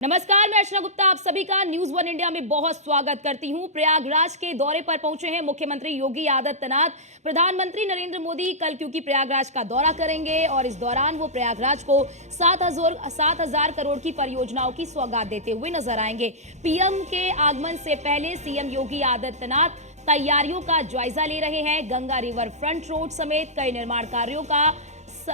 नमस्कार, मैं अर्चना गुप्ता आप सभी का न्यूज वन इंडिया में बहुत स्वागत करती हूं। प्रयागराज के दौरे पर पहुंचे हैं मुख्यमंत्री योगी आदित्यनाथ। प्रधानमंत्री नरेंद्र मोदी कल क्योंकि प्रयागराज का दौरा करेंगे और इस दौरान वो प्रयागराज को 7,000 करोड़ की परियोजनाओं की सौगात देते हुए नजर आएंगे। पीएम के आगमन से पहले सीएम योगी आदित्यनाथ तैयारियों का जायजा ले रहे हैं। गंगा रिवर फ्रंट रोड समेत कई निर्माण कार्यों का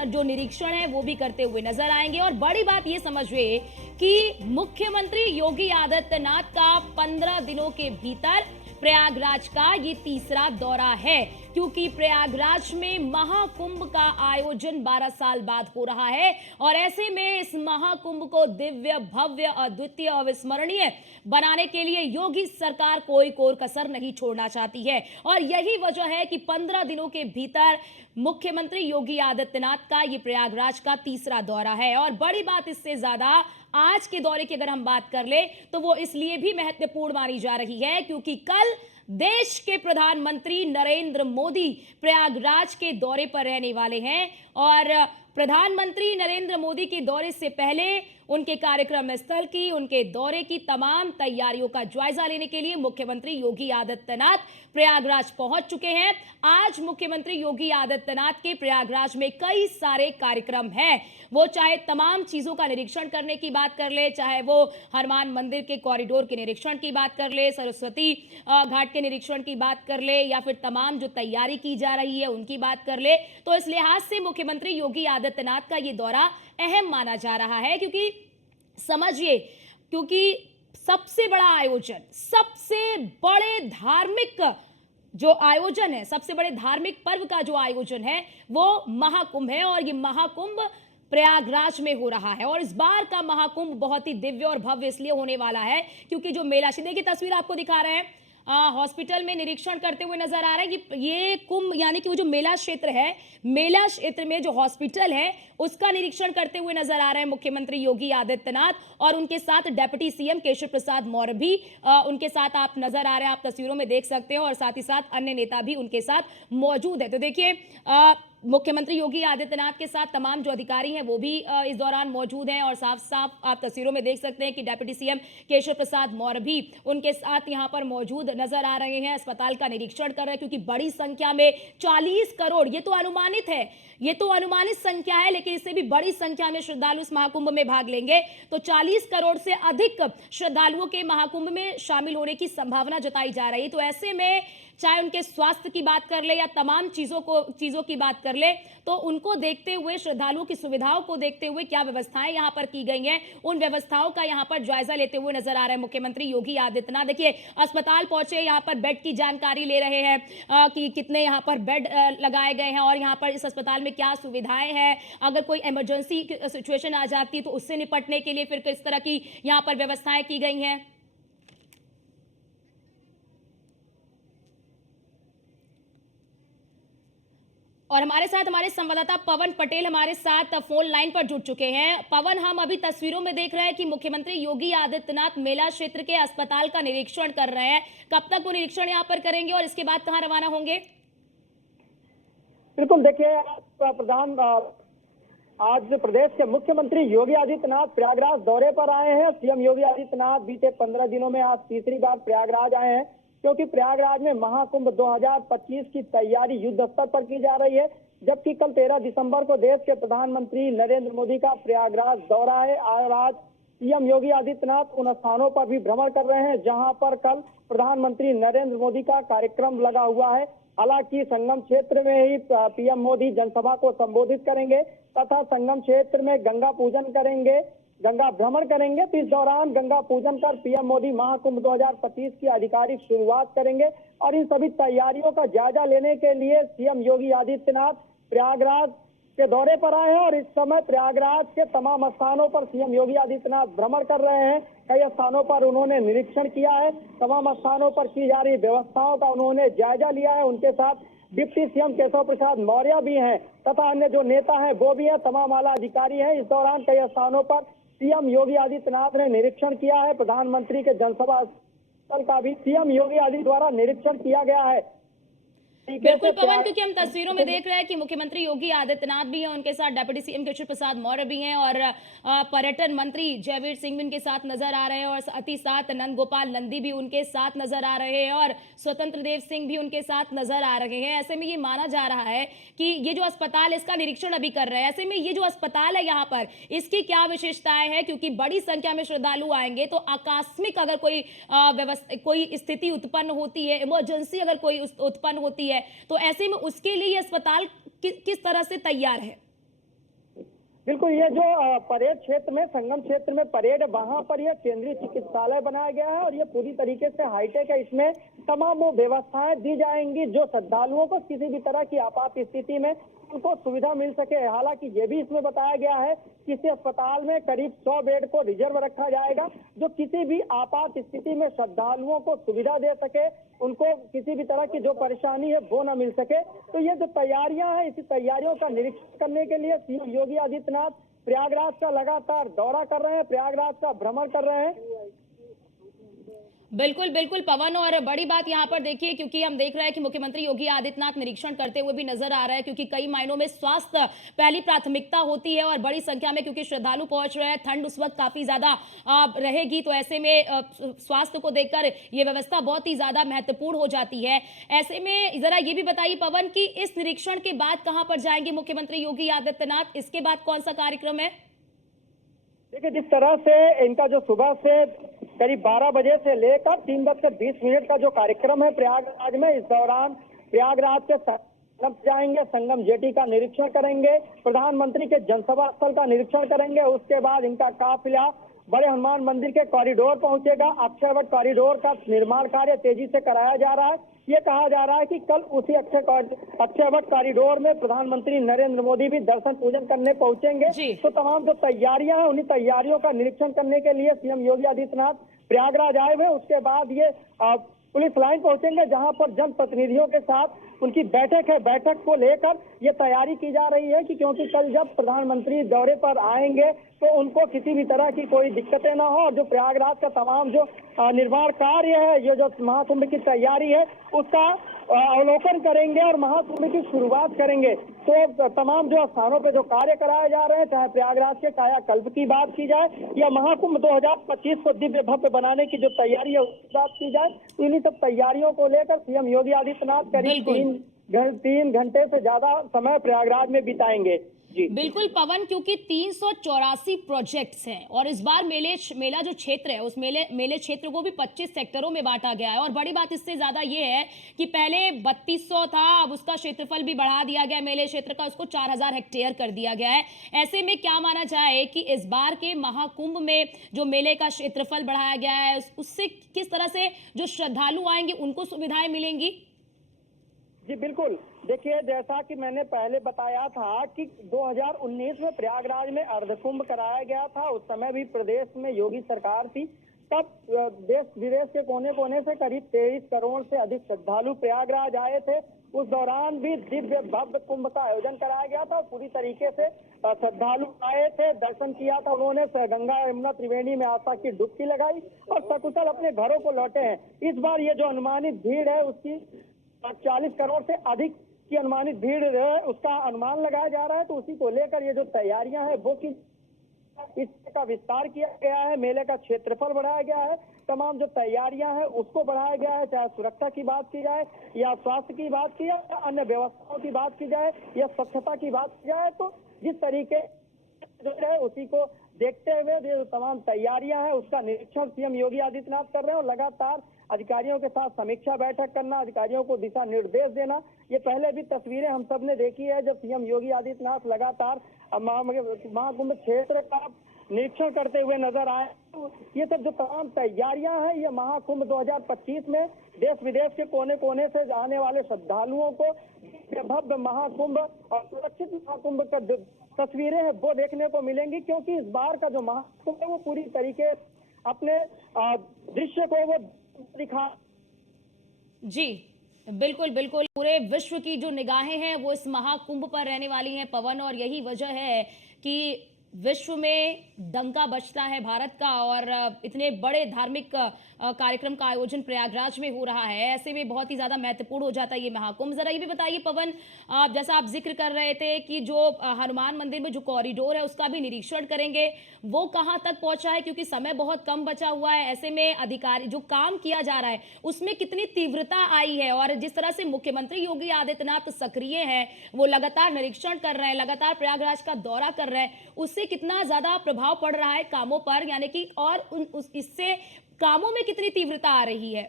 जो निरीक्षण है वो भी करते हुए नजर आएंगे। और बड़ी बात ये समझिए कि मुख्यमंत्री योगी आदित्यनाथ का 15 दिनों के भीतर प्रयागराज का ये तीसरा दौरा है, क्योंकि प्रयागराज में महाकुंभ का आयोजन 12 साल बाद हो रहा है और ऐसे में इस महाकुंभ को दिव्य, भव्य, अद्वितीय, अविस्मरणीय बनाने के लिए योगी सरकार कोई कोर कसर नहीं छोड़ना चाहती है। और यही वजह है कि 15 दिनों के भीतर मुख्यमंत्री योगी आदित्यनाथ का ये प्रयागराज का तीसरा दौरा है। और बड़ी बात इससे ज्यादा आज के दौरे की अगर हम बात कर ले तो वो इसलिए भी महत्वपूर्ण मानी जा रही है क्योंकि कल देश के प्रधानमंत्री नरेंद्र मोदी प्रयागराज के दौरे पर रहने वाले हैं। और प्रधानमंत्री नरेंद्र मोदी के दौरे से पहले उनके कार्यक्रम स्थल की, उनके दौरे की तमाम तैयारियों का जायजा लेने के लिए मुख्यमंत्री योगी आदित्यनाथ प्रयागराज पहुंच चुके हैं। आज मुख्यमंत्री योगी आदित्यनाथ के प्रयागराज में कई सारे कार्यक्रम हैं। वो चाहे तमाम चीजों का निरीक्षण करने की बात कर ले, चाहे वो हनुमान मंदिर के कॉरिडोर के निरीक्षण की बात कर ले, सरस्वती घाट के निरीक्षण की बात कर ले, या फिर तमाम जो तैयारी की जा रही है उनकी बात कर ले, तो इस लिहाज से मुख्यमंत्री योगी आदित्यनाथ का ये दौरा अहम माना जा रहा है। क्योंकि समझिए, क्योंकि सबसे बड़ा आयोजन, सबसे बड़े धार्मिक जो आयोजन है, सबसे बड़े धार्मिक पर्व का जो आयोजन है वो महाकुंभ है। और ये महाकुंभ प्रयागराज में हो रहा है और इस बार का महाकुंभ बहुत ही दिव्य और भव्य इसलिए होने वाला है क्योंकि जो मेला, देखिए तस्वीर आपको दिखा रहे हैं, हॉस्पिटल में निरीक्षण करते हुए नजर आ रहा है कि ये कुंभ यानी कि वो जो मेला क्षेत्र है, मेला क्षेत्र में जो हॉस्पिटल है उसका निरीक्षण करते हुए नजर आ रहे हैं मुख्यमंत्री योगी आदित्यनाथ। और उनके साथ डिप्टी सीएम केशव प्रसाद मौर्य भी उनके साथ आप नजर आ रहे हैं, आप तस्वीरों में देख सकते हो, और साथ ही साथ अन्य नेता भी उनके साथ मौजूद है। तो देखिए मुख्यमंत्री योगी आदित्यनाथ के साथ तमाम जो अधिकारी हैं वो भी इस दौरान मौजूद हैं और साफ साफ आप तस्वीरों में देख सकते हैं कि डिप्टी सीएम केशव प्रसाद मौर्य भी उनके साथ यहां पर मौजूद नजर आ रहे हैं, अस्पताल का निरीक्षण कर रहे हैं। क्योंकि बड़ी संख्या में 40 करोड़, ये तो अनुमानित है, ये तो अनुमानित संख्या है, लेकिन इससे भी बड़ी संख्या में श्रद्धालु इस महाकुंभ में भाग लेंगे। तो 40 करोड़ से अधिक श्रद्धालुओं के महाकुंभ में शामिल होने की संभावना जताई जा रही है। तो ऐसे में चाहे उनके स्वास्थ्य की बात कर ले या तमाम चीजों की बात कर ले, तो उनको देखते हुए, श्रद्धालुओं की सुविधाओं को देखते हुए क्या व्यवस्थाएं यहां पर की गई हैं, उन व्यवस्थाओं का यहां पर जायजा लेते हुए नजर आ रहे हैं मुख्यमंत्री योगी आदित्यनाथ। देखिए अस्पताल पहुंचे, यहां पर बेड की जानकारी ले रहे हैं कि कितने यहां पर बेड लगाए गए हैं और यहां पर इस अस्पताल में क्या सुविधाएं हैं, अगर कोई इमरजेंसी सिचुएशन आ जाती है तो उससे निपटने के लिए फिर किस तरह की यहां पर व्यवस्थाएं की गई हैं। और हमारे साथ हमारे संवाददाता पवन पटेल हमारे साथ फोन लाइन पर जुड़ चुके हैं। पवन, हम अभी तस्वीरों में देख रहे हैं कि मुख्यमंत्री योगी आदित्यनाथ मेला क्षेत्र के अस्पताल का निरीक्षण कर रहे हैं। कब तक वो निरीक्षण यहां पर करेंगे और इसके बाद कहां रवाना होंगे? बिल्कुल, देखिए आज प्रदेश के मुख्यमंत्री योगी आदित्यनाथ प्रयागराज दौरे पर आए हैं। सीएम योगी आदित्यनाथ बीते 15 दिनों में आज तीसरी बार प्रयागराज आए हैं क्योंकि प्रयागराज में महाकुंभ 2025 की तैयारी युद्ध स्तर पर की जा रही है। जबकि कल 13 दिसंबर को देश के प्रधानमंत्री नरेंद्र मोदी का प्रयागराज दौरा है और आज सीएम योगी आदित्यनाथ उन स्थानों पर भी भ्रमण कर रहे हैं जहां पर कल प्रधानमंत्री नरेंद्र मोदी का कार्यक्रम लगा हुआ है। हालांकि संगम क्षेत्र में ही पीएम मोदी जनसभा को संबोधित करेंगे तथा संगम क्षेत्र में गंगा पूजन करेंगे, गंगा भ्रमण करेंगे। तो इस दौरान गंगा पूजन कर पीएम मोदी महाकुंभ 2025 की आधिकारिक शुरुआत करेंगे और इन सभी तैयारियों का जायजा लेने के लिए सीएम योगी आदित्यनाथ प्रयागराज के दौरे पर आए हैं। और इस समय प्रयागराज के तमाम स्थानों पर सीएम योगी आदित्यनाथ भ्रमण कर रहे हैं। कई स्थानों पर उन्होंने निरीक्षण किया है, तमाम स्थानों पर की जा रही व्यवस्थाओं का उन्होंने जायजा लिया है। उनके साथ डिप्टी सीएम केशव प्रसाद मौर्य भी हैं तथा अन्य जो नेता हैं वो भी हैं, तमाम आला अधिकारी हैं। इस दौरान कई स्थानों पर सीएम योगी आदित्यनाथ ने निरीक्षण किया है। प्रधानमंत्री के जनसभा स्थल का भी सीएम योगी आदित्यनाथ द्वारा निरीक्षण किया गया है। बिल्कुल पवन, क्योंकि हम तस्वीरों में देख रहे हैं कि मुख्यमंत्री योगी आदित्यनाथ भी हैं, उनके साथ डिप्टी सीएम केशव प्रसाद मौर्य भी हैं और पर्यटन मंत्री जयवीर सिंह भी उनके साथ नजर आ रहे हैं और साथ ही साथ नंद गोपाल नंदी भी उनके साथ नजर आ रहे हैं और स्वतंत्र देव सिंह भी उनके साथ नजर आ रहे हैं। ऐसे में ये माना जा रहा है कि ये जो अस्पताल है इसका निरीक्षण अभी कर रहे हैं। ऐसे में ये जो अस्पताल है यहाँ पर, इसकी क्या विशेषताएं हैं? क्योंकि बड़ी संख्या में श्रद्धालु आएंगे तो आकस्मिक अगर कोई व्यवस्था, कोई स्थिति उत्पन्न होती है, इमरजेंसी अगर कोई उत्पन्न होती है, तो ऐसे में उसके लिए ये अस्पताल किस तरह से तैयार है? बिल्कुल, ये जो परेड क्षेत्र में, संगम क्षेत्र में परेड है, वहां पर यह केंद्रीय चिकित्सालय बनाया गया है और ये पूरी तरीके से हाईटेक है। इसमें तमाम वो व्यवस्थाएं दी जाएंगी जो श्रद्धालुओं को किसी भी तरह की आपात स्थिति में उनको सुविधा मिल सके। हालांकि ये भी इसमें बताया गया है कि इस अस्पताल में करीब 100 बेड को रिजर्व रखा जाएगा, जो किसी भी आपात स्थिति में श्रद्धालुओं को सुविधा दे सके, उनको किसी भी तरह की जो परेशानी है वो न मिल सके। तो ये जो तैयारियां हैं, इसी तैयारियों का निरीक्षण करने के लिए सीएम योगी आदित्यनाथ प्रयागराज का लगातार दौरा कर रहे हैं, प्रयागराज का भ्रमण कर रहे हैं। बिल्कुल बिल्कुल पवन, और बड़ी बात यहाँ पर देखिए, क्योंकि हम देख रहे हैं कि मुख्यमंत्री योगी आदित्यनाथ निरीक्षण करते हुए भी नजर आ रहा है, क्योंकि कई मायनों में स्वास्थ्य पहली प्राथमिकता होती है और बड़ी संख्या में क्योंकि श्रद्धालु पहुंच रहे हैं, ठंड उस वक्त काफी ज्यादा रहेगी, तो ऐसे में स्वास्थ्य को देखकर ये व्यवस्था बहुत ही ज्यादा महत्वपूर्ण हो जाती है। ऐसे में जरा ये भी बताइए पवन कि इस निरीक्षण के बाद कहां पर जाएंगे मुख्यमंत्री योगी आदित्यनाथ, इसके बाद कौन सा कार्यक्रम है? देखिए, जिस तरह से इनका जो सुबह से करीब 12 बजे से लेकर 3:20 का जो कार्यक्रम है प्रयागराज में, इस दौरान प्रयागराज के संगम जाएंगे, संगम जेटी का निरीक्षण करेंगे, प्रधानमंत्री के जनसभा स्थल का निरीक्षण करेंगे। उसके बाद इनका काफिला बड़े हनुमान मंदिर के कॉरिडोर पहुंचेगा। अक्षयवट कॉरिडोर का निर्माण कार्य तेजी से कराया जा रहा है। ये कहा जा रहा है कि कल उसी अक्षयवट कॉरिडोर में प्रधानमंत्री नरेंद्र मोदी भी दर्शन पूजन करने पहुंचेंगे। तो तमाम जो तैयारियां हैं, उन्हीं तैयारियों का निरीक्षण करने के लिए सीएम योगी आदित्यनाथ प्रयागराज आए हुए। उसके बाद ये पुलिस लाइन पहुंचेंगे, जहां पर जनप्रतिनिधियों के साथ उनकी बैठक है। बैठक को लेकर ये तैयारी की जा रही है कि क्योंकि कल जब प्रधानमंत्री दौरे पर आएंगे तो उनको किसी भी तरह की कोई दिक्कतें ना हो, और जो प्रयागराज का तमाम जो निर्माण कार्य है, ये जो महाकुंभ की तैयारी है, उसका अवलोकन करेंगे और महाकुंभ की शुरुआत करेंगे। तो तमाम जो स्थानों पे जो कार्य कराए जा रहे हैं, चाहे प्रयागराज के कायाकल्प की बात की जाए या महाकुंभ 2025 को दिव्य भव्य बनाने की जो तैयारी है उसकी बात की जाए, इन्हीं सब तैयारियों को लेकर सीएम योगी आदित्यनाथ करीब 3 घंटे से ज्यादा समय प्रयागराज में बिताएंगे। जी बिल्कुल पवन, क्योंकि 384 प्रोजेक्ट्स हैं और इस बार मेला जो क्षेत्र है, उस मेले क्षेत्र को भी 25 सेक्टरों में बांटा गया है। और बड़ी बात इससे ज्यादा ये है कि पहले 3200 था, अब उसका क्षेत्रफल भी बढ़ा दिया गया मेले क्षेत्र का, उसको 4000 हेक्टेयर कर दिया गया है। ऐसे में क्या माना जाए कि इस बार के महाकुंभ में जो मेले का क्षेत्रफल बढ़ाया गया है, उससे किस तरह से जो श्रद्धालु आएंगे उनको सुविधाएं मिलेंगी? जी बिल्कुल, देखिए, जैसा कि मैंने पहले बताया था कि 2019 में प्रयागराज में अर्धकुंभ कराया गया था। उस समय भी प्रदेश में योगी सरकार थी। तब देश विदेश के कोने कोने से करीब 23 करोड़ से अधिक श्रद्धालु प्रयागराज आए थे। उस दौरान भी दिव्य भव्य कुंभ का आयोजन कराया गया था। पूरी तरीके से श्रद्धालु आए थे, दर्शन किया था उन्होंने, गंगा यमुना त्रिवेणी में आस्था की डुबकी लगाई और सकुशल अपने घरों को लौटे हैं। इस बार ये जो अनुमानित भीड़ है उसकी 40 करोड़ से अधिक की अनुमानित भीड़ है, उसका अनुमान लगाया जा रहा है। तो उसी को लेकर ये जो तैयारियां हैं वो की इसका विस्तार किया गया है, मेले का क्षेत्रफल बढ़ाया गया है, तमाम जो तैयारियां हैं उसको बढ़ाया गया है, चाहे सुरक्षा की बात की जाए या स्वास्थ्य की बात की जाए या अन्य व्यवस्थाओं की बात की जाए या स्वच्छता की बात की जाए। तो जिस तरीके जो है उसी को देखते हुए जो तमाम तैयारियां हैं उसका निरीक्षण सीएम योगी आदित्यनाथ कर रहे हैं और लगातार अधिकारियों के साथ समीक्षा बैठक करना, अधिकारियों को दिशा निर्देश देना। ये पहले भी तस्वीरें हम सब ने देखी है जब सीएम योगी आदित्यनाथ लगातार महाकुंभ क्षेत्र का निरीक्षण करते हुए नजर आए। ये सब जो तमाम तैयारियां हैं, ये महाकुंभ 2025 में देश विदेश के कोने कोने से आने वाले श्रद्धालुओं को भव्य महाकुंभ और सुरक्षित महाकुंभ का तस्वीरें हैं वो देखने को मिलेंगी, क्योंकि इस बार का जो महाकुंभ है वो पूरी तरीके अपने दृश्य को वो दिखा। जी बिल्कुल बिल्कुल, पूरे विश्व की जो निगाहें हैं वो इस महाकुंभ पर रहने वाली हैं पवन, और यही वजह है कि विश्व में डंका बजता है भारत का और इतने बड़े धार्मिक कार्यक्रम का आयोजन प्रयागराज में हो रहा है, ऐसे में बहुत ही ज्यादा महत्वपूर्ण हो जाता है ये महाकुंभ। जरा ये भी बताइए पवन, जैसा आप जिक्र कर रहे थे कि जो हनुमान मंदिर में जो कॉरिडोर है उसका भी निरीक्षण करेंगे, वो कहाँ तक पहुंचा है? क्योंकि समय बहुत कम बचा हुआ है, ऐसे में अधिकारी जो काम किया जा रहा है उसमें कितनी तीव्रता आई है? और जिस तरह से मुख्यमंत्री योगी आदित्यनाथ सक्रिय हैं, वो लगातार निरीक्षण कर रहे हैं, लगातार प्रयागराज का दौरा कर रहे हैं, उससे कितना ज्यादा प्रभाव पड़ रहा है कामों पर, यानी कि और इससे कामों में कितनी तीव्रता आ रही है?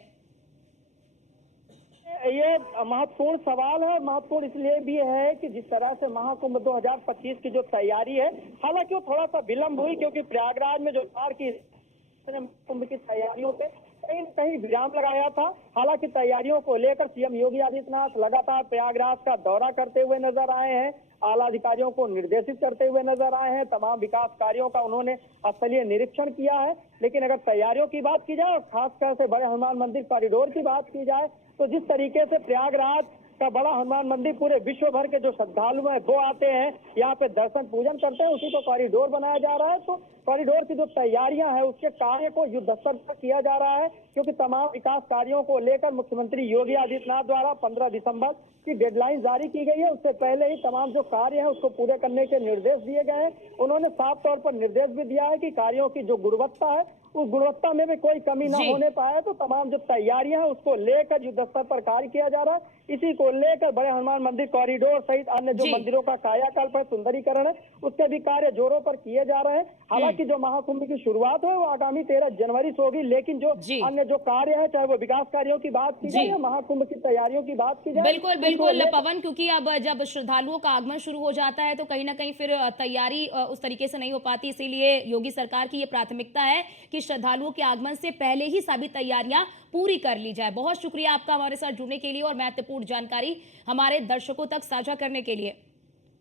ये महत्वपूर्ण सवाल है। महत्वपूर्ण इसलिए भी है कि जिस तरह से महाकुंभ 2025 की जो तैयारी है, हालांकि वो थोड़ा सा विलंब हुई क्योंकि प्रयागराज में जो बाढ़ की कुंभ की तैयारियों पे कहीं न कहीं विराम लगाया था। हालांकि तैयारियों को लेकर सीएम योगी आदित्यनाथ लगातार प्रयागराज का दौरा करते हुए नजर आए हैं, आला अधिकारियों को निर्देशित करते हुए नजर आए हैं, तमाम विकास कार्यों का उन्होंने स्थलीय निरीक्षण किया है। लेकिन अगर तैयारियों की बात की जाए और खासकर से बड़े हनुमान मंदिर कॉरिडोर की बात की जाए, तो जिस तरीके से प्रयागराज का बड़ा हनुमान मंदिर पूरे विश्व भर के जो श्रद्धालु हैं वो आते हैं, यहाँ पे दर्शन पूजन करते हैं, उसी को कॉरिडोर बनाया जा रहा है। तो कॉरिडोर की जो तैयारियां हैं उसके कार्य को युद्ध स्तर पर किया जा रहा है, क्योंकि तमाम विकास कार्यों को लेकर मुख्यमंत्री योगी आदित्यनाथ द्वारा 15 दिसंबर की डेडलाइन जारी की गई है। उससे पहले ही तमाम जो कार्य है उसको पूरे करने के निर्देश दिए गए हैं। उन्होंने साफ तौर पर निर्देश भी दिया है कि कार्यों की जो गुणवत्ता है उस गुणवत्ता में भी कोई कमी न होने पाए, तो तमाम जो तैयारियां हैं उसको लेकर युद्ध स्तर पर कार्य किया जा रहा है। इसी को लेकर बड़े हनुमान मंदिर कॉरिडोर सहित अन्य जो मंदिरों का कायाकल्प है, सुंदरीकरण है, उसके भी कार्य जोरों पर किए जा रहे हैं। हालांकि जो महाकुंभ की शुरुआत है वो आगामी 13 जनवरी से होगी, लेकिन जो अन्य जो कार्य है, चाहे वो विकास कार्यों की बात की जाए या महाकुंभ की तैयारियों की बात की जाए, बिल्कुल बिल्कुल पवन, क्योंकि अब जब श्रद्धालुओं का आगमन शुरू हो जाता है तो कहीं ना कहीं फिर तैयारी उस तरीके से नहीं हो पाती, इसीलिए योगी सरकार की ये प्राथमिकता है कि श्रद्धालुओं के आगमन से पहले ही सभी तैयारियां पूरी कर ली जाए। बहुत शुक्रिया आपका हमारे साथ जुड़ने के लिए और महत्वपूर्ण जानकारी हमारे दर्शकों तक साझा करने के लिए।